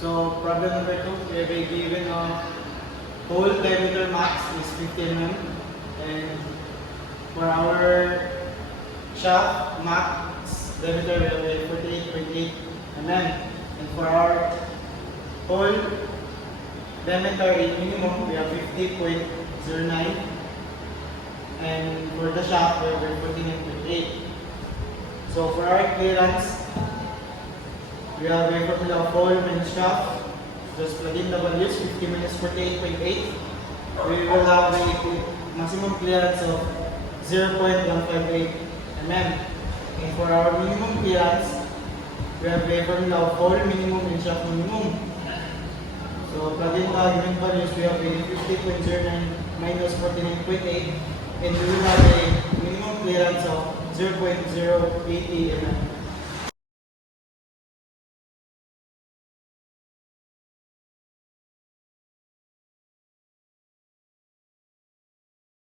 So problem number 2, we have a given hole diameter max is 50 mm, and for our shaft max diameter we have a 48.8 mm, and for our hole diameter in minimum we have 50.09, and for the shaft we have 49.8. So for our clearance, we have a formula of hole minus shaft. Just plug in the values, 50 minus 48.8. We will have a maximum clearance of 0.158 mm. And for our minimum clearance, we have a formula of hole minimum and shaft minimum. So plug in the given values, we have a 50.09 minus 49.8, and we will have a minimum clearance of 0.080 mm.